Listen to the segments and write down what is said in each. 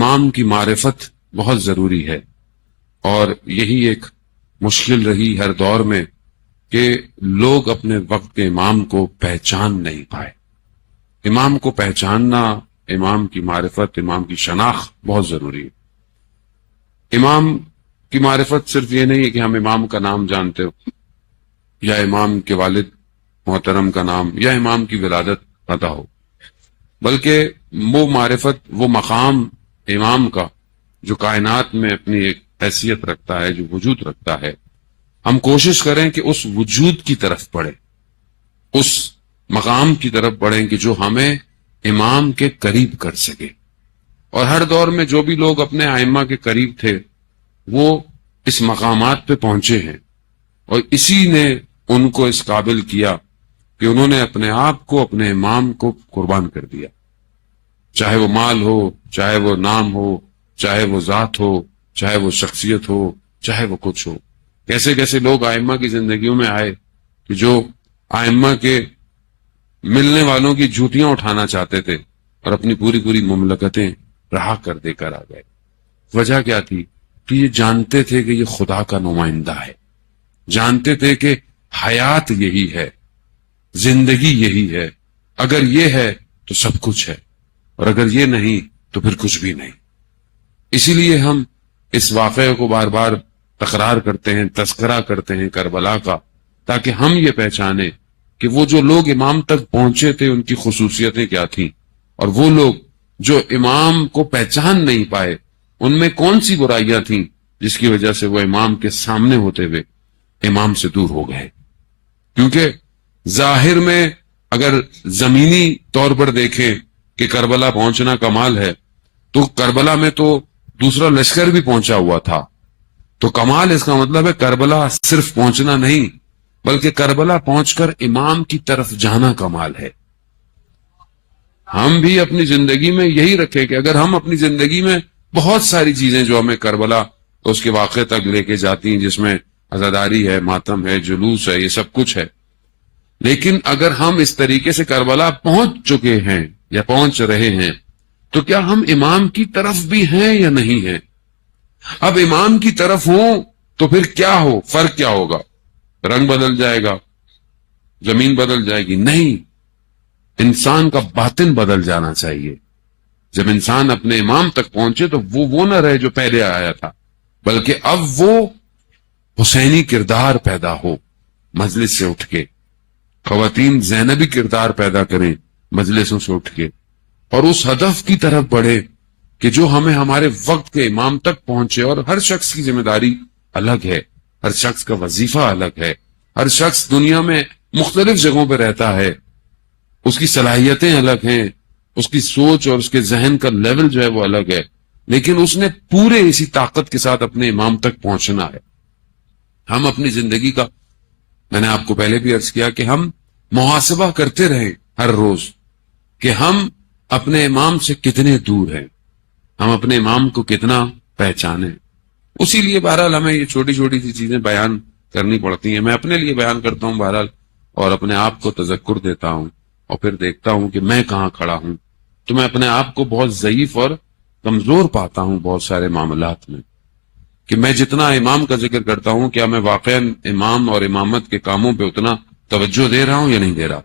امام کی معرفت بہت ضروری ہے، اور یہی ایک مشکل رہی ہر دور میں کہ لوگ اپنے وقت کے امام کو پہچان نہیں پائے۔ امام کو پہچاننا، امام کی معرفت، امام کی شناخت بہت ضروری ہے۔ امام کی معرفت صرف یہ نہیں ہے کہ ہم امام کا نام جانتے ہو، یا امام کے والد محترم کا نام، یا امام کی ولادت پتہ ہو، بلکہ وہ معرفت، وہ مقام امام کا جو کائنات میں اپنی ایک حیثیت رکھتا ہے، جو وجود رکھتا ہے، ہم کوشش کریں کہ اس وجود کی طرف بڑھیں، اس مقام کی طرف بڑھیں کہ جو ہمیں امام کے قریب کر سکے۔ اور ہر دور میں جو بھی لوگ اپنے ائمہ کے قریب تھے وہ اس مقامات پہ پہنچے ہیں، اور اسی نے ان کو اس قابل کیا کہ انہوں نے اپنے آپ کو، اپنے امام کو قربان کر دیا، چاہے وہ مال ہو، چاہے وہ نام ہو، چاہے وہ ذات ہو، چاہے وہ شخصیت ہو، چاہے وہ کچھ ہو۔ کیسے کیسے لوگ ائمہ کی زندگیوں میں آئے کہ جو ائمہ کے ملنے والوں کی جوتیاں اٹھانا چاہتے تھے اور اپنی پوری پوری مملکتیں رہا کر دے کر آ گئے۔ وجہ کیا تھی؟ کہ یہ جانتے تھے کہ یہ خدا کا نمائندہ ہے، جانتے تھے کہ حیات یہی ہے، زندگی یہی ہے، اگر یہ ہے تو سب کچھ ہے، اور اگر یہ نہیں تو پھر کچھ بھی نہیں۔ اسی لیے ہم اس واقعے کو بار بار تکرار کرتے ہیں، تذکرہ کرتے ہیں کربلا کا، تاکہ ہم یہ پہچانیں کہ وہ جو لوگ امام تک پہنچے تھے ان کی خصوصیتیں کیا تھیں، اور وہ لوگ جو امام کو پہچان نہیں پائے ان میں کون سی برائیاں تھیں جس کی وجہ سے وہ امام کے سامنے ہوتے ہوئے امام سے دور ہو گئے۔ کیونکہ ظاہر میں اگر زمینی طور پر دیکھیں کہ کربلا پہنچنا کمال ہے، تو کربلا میں تو دوسرا لشکر بھی پہنچا ہوا تھا، تو کمال اس کا مطلب ہے کربلا صرف پہنچنا نہیں، بلکہ کربلا پہنچ کر امام کی طرف جانا کمال ہے۔ ہم بھی اپنی زندگی میں یہی رکھیں کہ اگر ہم اپنی زندگی میں بہت ساری چیزیں جو ہمیں کربلا اس کے واقعے تک لے کے جاتی ہیں، جس میں عزاداری ہے، ماتم ہے، جلوس ہے، یہ سب کچھ ہے، لیکن اگر ہم اس طریقے سے کربلا پہنچ چکے ہیں یا پہنچ رہے ہیں تو کیا ہم امام کی طرف بھی ہیں یا نہیں ہیں؟ اب امام کی طرف ہوں تو پھر کیا ہو، فرق کیا ہوگا؟ رنگ بدل جائے گا، زمین بدل جائے گی؟ نہیں، انسان کا باطن بدل جانا چاہیے۔ جب انسان اپنے امام تک پہنچے تو وہ نہ رہے جو پہلے آیا تھا، بلکہ اب وہ حسینی کردار پیدا ہو مجلس سے اٹھ کے، خواتین زینبی کردار پیدا کریں مجلسوں سے اٹھ کے، اور اس ہدف کی طرف بڑھے کہ جو ہمیں ہمارے وقت کے امام تک پہنچے۔ اور ہر شخص کی ذمہ داری الگ ہے، ہر شخص کا وظیفہ الگ ہے، ہر شخص دنیا میں مختلف جگہوں پہ رہتا ہے، اس کی صلاحیتیں الگ ہیں، اس کی سوچ اور اس کے ذہن کا لیول جو ہے وہ الگ ہے، لیکن اس نے پورے اسی طاقت کے ساتھ اپنے امام تک پہنچنا ہے۔ ہم اپنی زندگی کا، میں نے آپ کو پہلے بھی عرض کیا کہ ہم محاسبہ کرتے رہیں ہر روز کہ ہم اپنے امام سے کتنے دور ہیں، ہم اپنے امام کو کتنا پہچانیں۔ اسی لیے بہرحال ہمیں یہ چھوٹی چھوٹی سی چیزیں بیان کرنی پڑتی ہیں۔ میں اپنے لیے بیان کرتا ہوں بہرحال، اور اپنے آپ کو تذکر دیتا ہوں، اور پھر دیکھتا ہوں کہ میں کہاں کھڑا ہوں، تو میں اپنے آپ کو بہت ضعیف اور کمزور پاتا ہوں بہت سارے معاملات میں، کہ میں جتنا امام کا ذکر کرتا ہوں کیا میں واقعا امام اور امامت کے کاموں پہ اتنا توجہ دے رہا ہوں یا نہیں دے رہا۔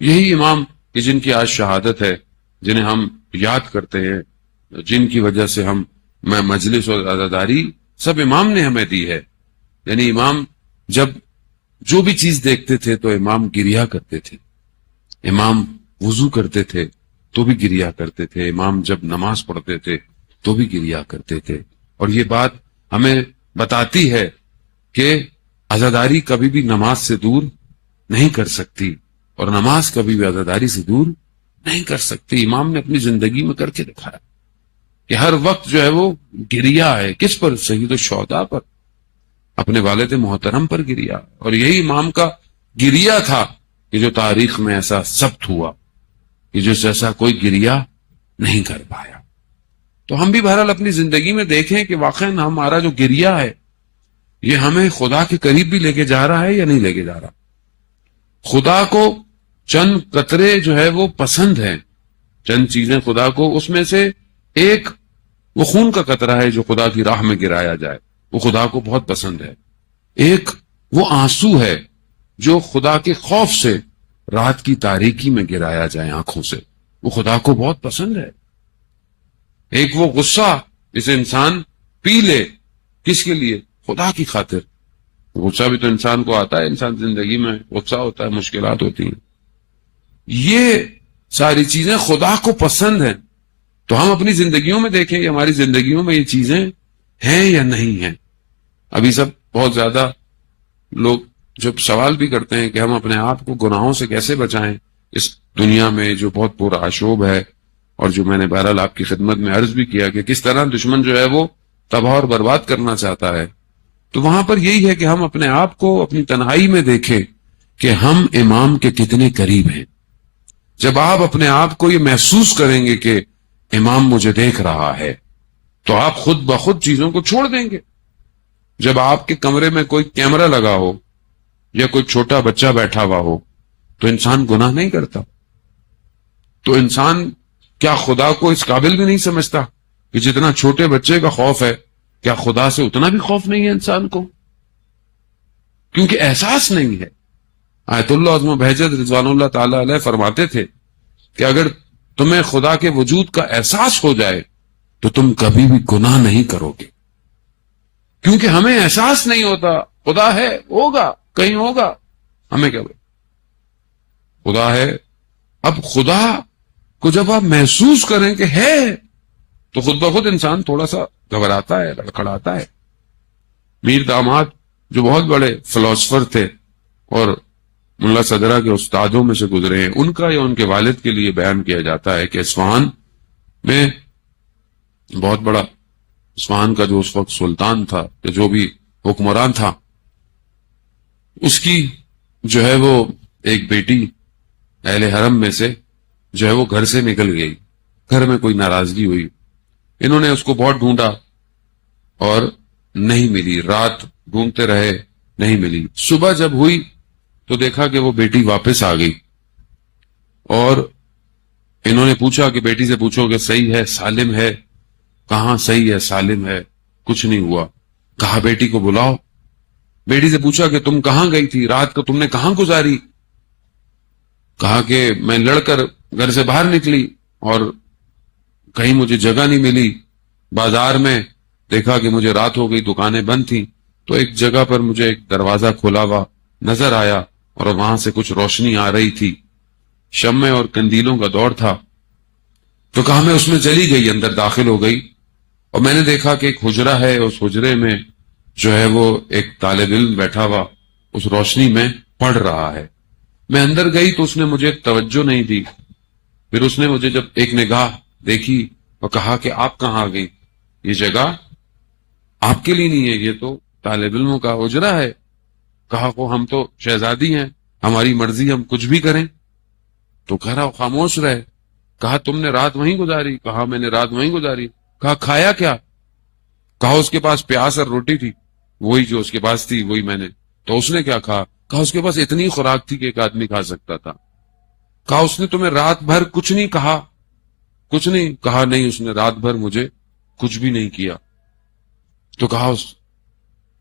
یہی امام کہ جن کی آج شہادت ہے، جنہیں ہم یاد کرتے ہیں، جن کی وجہ سے ہم مجلس اور عزاداری سب امام نے ہمیں دی ہے۔ یعنی امام جب جو بھی چیز دیکھتے تھے تو امام گریا کرتے تھے، امام وضو کرتے تھے تو بھی گریا کرتے تھے، امام جب نماز پڑھتے تھے تو بھی گریا کرتے تھے۔ اور یہ بات ہمیں بتاتی ہے کہ عزاداری کبھی بھی نماز سے دور نہیں کر سکتی، اور نماز کبھی بھی عزاداری سے دور نہیں کر سکتی۔ امام نے اپنی زندگی میں کر کے دکھایا کہ ہر وقت جو ہے وہ گریا ہے، کس پر؟ سید الشہداء پر، اپنے والد محترم پر گریا۔ اور یہی امام کا گریا تھا کہ جو تاریخ میں ایسا ثبت ہوا کہ جس ایسا کوئی گریا نہیں کر پایا۔ تو ہم بھی بہرحال اپنی زندگی میں دیکھیں کہ واقعا ہمارا جو گریا ہے یہ ہمیں خدا کے قریب بھی لے کے جا رہا ہے یا نہیں لے کے جا رہا۔ خدا کو چند قطرے جو ہے وہ پسند ہیں، چند چیزیں خدا کو، اس میں سے ایک وہ خون کا قطرہ ہے جو خدا کی راہ میں گرایا جائے، وہ خدا کو بہت پسند ہے۔ ایک وہ آنسو ہے جو خدا کے خوف سے رات کی تاریکی میں گرایا جائے آنکھوں سے، وہ خدا کو بہت پسند ہے۔ ایک وہ غصہ جسے انسان پی لے، کس کے لیے؟ خدا کی خاطر۔ غصہ بھی تو انسان کو آتا ہے، انسان زندگی میں غصہ ہوتا ہے، مشکلات ہوتی ہیں، یہ ساری چیزیں خدا کو پسند ہیں۔ تو ہم اپنی زندگیوں میں دیکھیں کہ ہماری زندگیوں میں یہ چیزیں ہیں یا نہیں ہیں۔ ابھی سب بہت زیادہ لوگ جب سوال بھی کرتے ہیں کہ ہم اپنے آپ کو گناہوں سے کیسے بچائیں اس دنیا میں جو بہت پورا آشوب ہے، اور جو میں نے بہرحال آپ کی خدمت میں عرض بھی کیا کہ کس طرح دشمن جو ہے وہ تباہ اور برباد کرنا چاہتا ہے، تو وہاں پر یہی ہے کہ ہم اپنے آپ کو اپنی تنہائی میں دیکھیں کہ ہم امام کے کتنے قریب ہیں۔ جب آپ اپنے آپ کو یہ محسوس کریں گے کہ امام مجھے دیکھ رہا ہے، تو آپ خود بخود چیزوں کو چھوڑ دیں گے۔ جب آپ کے کمرے میں کوئی کیمرہ لگا ہو یا کوئی چھوٹا بچہ بیٹھا ہوا ہو تو انسان گناہ نہیں کرتا۔ تو انسان کیا خدا کو اس قابل بھی نہیں سمجھتا کہ جتنا چھوٹے بچے کا خوف ہے، کیا خدا سے اتنا بھی خوف نہیں ہے انسان کو؟ کیونکہ احساس نہیں ہے۔ آیت اللہ عظمہ بہجت رضوان اللہ تعالی علیہ فرماتے تھے کہ اگر تمہیں خدا کے وجود کا احساس ہو جائے تو تم کبھی بھی گناہ نہیں کرو گے، کیونکہ ہمیں احساس نہیں ہوتا خدا ہے، ہوگا کہیں ہوگا، ہمیں کیا بھائی خدا ہے۔ اب خدا کو جب آپ محسوس کریں کہ ہے تو خود بخود انسان تھوڑا سا گھبراتا ہے، لڑکھڑاتا ہے۔ میر داماد جو بہت بڑے فلاسفر تھے اور ملا صدرہ کے استادوں میں سے گزرے ہیں، ان کا یا ان کے والد کے لیے بیان کیا جاتا ہے کہ اصفہان میں بہت بڑا، اصفہان کا جو اس وقت سلطان تھا یا جو بھی حکمران تھا، اس کی جو ہے وہ ایک بیٹی اہل حرم میں سے جو ہے وہ گھر سے نکل گئی، گھر میں کوئی ناراضگی ہوئی، انہوں نے اس کو بہت ڈھونڈا اور نہیں ملی، رات ڈھونڈتے رہے نہیں ملی، صبح جب ہوئی تو دیکھا کہ وہ بیٹی واپس آ گئی، اور انہوں نے پوچھا کہ بیٹی سے پوچھو کہ صحیح ہے، سالم ہے؟ کہاں صحیح ہے، سالم ہے، کچھ نہیں ہوا۔ کہا بیٹی کو بلاؤ۔ بیٹی سے پوچھا کہ تم کہاں گئی تھی، رات کو تم نے کہاں گزاری؟ کہا کہ میں لڑ کر گھر سے باہر نکلی اور کہیں مجھے جگہ نہیں ملی، بازار میں دیکھا کہ مجھے رات ہو گئی، دکانیں بند تھیں، تو ایک جگہ پر مجھے ایک دروازہ کھلا ہوا نظر آیا اور وہاں سے کچھ روشنی آ رہی تھی، شمع اور کندیلوں کا دور تھا، تو کہا میں اس میں چلی گئی، اندر داخل ہو گئی، اور میں نے دیکھا کہ ایک حجرہ ہے، اس حجرے میں جو ہے وہ ایک طالب علم بیٹھا ہوا اس روشنی میں پڑھ رہا ہے۔ میں اندر گئی تو اس نے مجھے توجہ نہیں دی، پھر اس نے مجھے جب ایک نگاہ دیکھی اور کہا کہ آپ کہاں آ گئی، یہ جگہ آپ کے لیے نہیں ہے، یہ تو طالب علموں کا حجرہ ہے۔ کہا کو ہم تو شہزادی ہیں، ہماری مرضی، ہم کچھ بھی کریں۔ تو کہہ رہا خاموش رہے۔ کہا تم نے رات وہیں گزاری؟ کہا میں نے رات وہیں گزاری۔ کہا کھایا کیا؟ کہا اس کے پاس پیاز اور روٹی تھی، وہی جو اس کے پاس تھی وہی میں نے۔ تو اس نے کیا کہا؟ کہا اس کے پاس اتنی خوراک تھی کہ ایک آدمی کھا سکتا تھا۔ کہا اس نے تمہیں رات بھر کچھ نہیں کہا؟ کچھ نہیں کہا۔ نہیں، اس نے رات بھر مجھے کچھ بھی نہیں کیا۔ تو کہا اس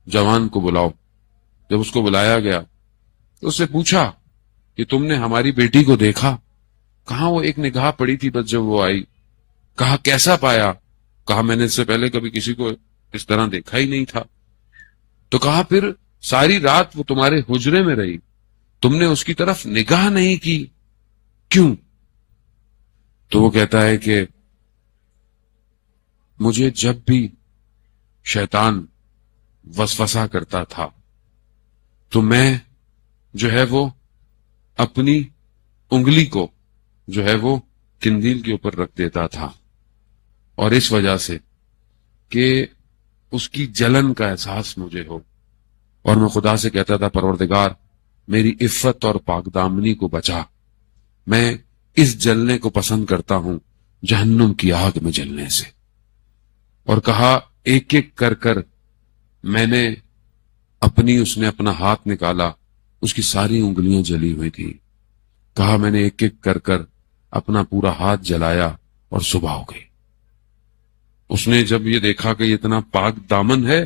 جوان کو بلاؤ۔ جب اس کو بلایا گیا تو اس سے پوچھا کہ تم نے ہماری بیٹی کو دیکھا؟ کہاں وہ ایک نگاہ پڑی تھی بس جب وہ آئی۔ کہا کیسا پایا؟ کہا میں نے اس سے پہلے کبھی کسی کو اس طرح دیکھا ہی نہیں تھا۔ تو کہا پھر ساری رات وہ تمہارے حجرے میں رہی، تم نے اس کی طرف نگاہ نہیں کی، کیوں؟ تو وہ کہتا ہے کہ مجھے جب بھی شیطان وسوسہ کرتا تھا تو میں جو ہے وہ اپنی انگلی کو جو ہے وہ کندیل کے اوپر رکھ دیتا تھا، اور اس وجہ سے کہ اس کی جلن کا احساس مجھے ہو، اور میں خدا سے کہتا تھا پروردگار میری عفت اور پاک دامنی کو بچا، میں اس جلنے کو پسند کرتا ہوں جہنم کی آگ میں جلنے سے۔ اور کہا ایک ایک کر کر میں نے اس نے اپنا ہاتھ نکالا، اس کی ساری انگلیاں جلی ہوئی تھی۔ کہا میں نے ایک ایک کر کر اپنا پورا ہاتھ جلایا اور صبح ہو گئی۔ اس نے جب یہ دیکھا کہ یہ اتنا پاک دامن ہے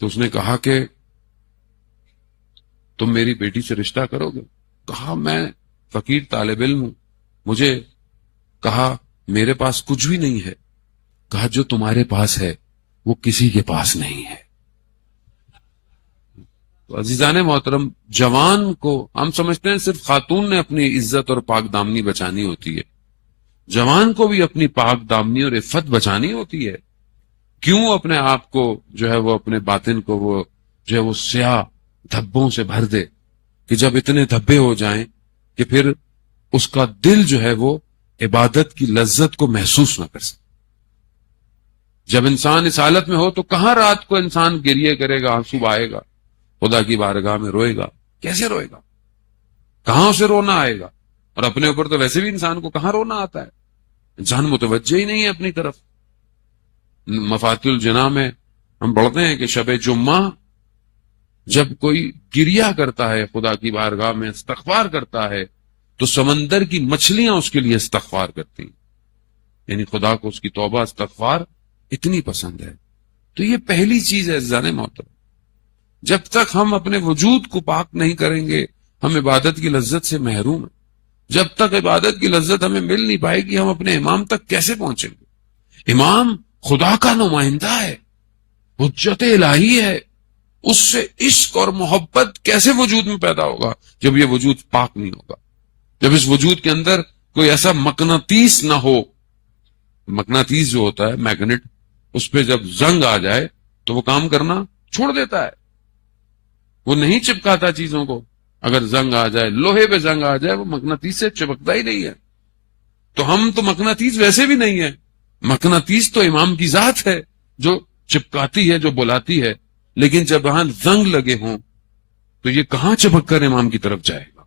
تو اس نے کہا کہ تم میری بیٹی سے رشتہ کرو گے؟ کہا میں فقیر طالب علم ہوں، مجھے، کہا میرے پاس کچھ بھی نہیں ہے، کہا جو تمہارے پاس ہے وہ کسی کے پاس نہیں ہے۔ تو عزیزان محترم، جوان کو ہم سمجھتے ہیں صرف خاتون نے اپنی عزت اور پاک دامنی بچانی ہوتی ہے، جوان کو بھی اپنی پاک دامنی اور عفت بچانی ہوتی ہے۔ کیوں اپنے آپ کو جو ہے وہ اپنے باطن کو وہ جو ہے وہ سیاہ دھبوں سے بھر دے کہ جب اتنے دھبے ہو جائیں کہ پھر اس کا دل جو ہے وہ عبادت کی لذت کو محسوس نہ کر سکے۔ جب انسان اس حالت میں ہو تو کہاں رات کو انسان گریے کرے گا، آنسو بہائے گا، خدا کی بارگاہ میں روئے گا؟ کیسے روئے گا؟ کہاں اسے رونا آئے گا؟ اور اپنے اوپر تو ویسے بھی انسان کو کہاں رونا آتا ہے، انسان متوجہ ہی نہیں ہے اپنی طرف۔ مفاتیح الجناح میں ہم پڑھتے ہیں کہ شب جمعہ جب کوئی گریا کرتا ہے، خدا کی بارگاہ میں استغفار کرتا ہے، تو سمندر کی مچھلیاں اس کے لیے استغفار کرتی ہیں، یعنی خدا کو اس کی توبہ استغفار اتنی پسند ہے۔ تو یہ پہلی چیز ہے عزیزان محترم، جب تک ہم اپنے وجود کو پاک نہیں کریں گے ہم عبادت کی لذت سے محروم ہیں۔ جب تک عبادت کی لذت ہمیں مل نہیں پائے گی ہم اپنے امام تک کیسے پہنچیں گے؟ امام خدا کا نمائندہ ہے، حجت الہی ہے، اس سے عشق اور محبت کیسے وجود میں پیدا ہوگا جب یہ وجود پاک نہیں ہوگا، جب اس وجود کے اندر کوئی ایسا مقناطیس نہ ہو۔ مقناطیس جو ہوتا ہے میگنیٹ، اس پہ جب زنگ آ جائے تو وہ کام کرنا چھوڑ دیتا ہے، وہ نہیں چپکاتا چیزوں کو۔ اگر زنگ آ جائے، لوہے پہ زنگ آ جائے، وہ مقناطیس سے چپکتا ہی نہیں ہے۔ تو ہم تو مقناطیس ویسے بھی نہیں ہے، مقناطیس تو امام کی ذات ہے جو چپکاتی ہے، جو بلاتی ہے، لیکن جب وہاں زنگ لگے ہوں تو یہ کہاں چپک کر امام کی طرف جائے گا؟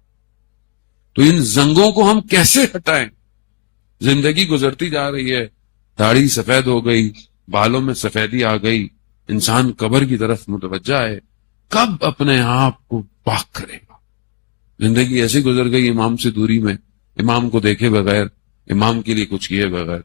تو ان زنگوں کو ہم کیسے ہٹائیں؟ زندگی گزرتی جا رہی ہے، داڑھی سفید ہو گئی، بالوں میں سفیدی آ گئی، انسان قبر کی طرف متوجہ ہے، کب اپنے آپ کو پاک کرے گا؟ زندگی ایسے گزر گئی امام سے دوری میں، امام کو دیکھے بغیر، امام کے لیے کچھ کیے بغیر۔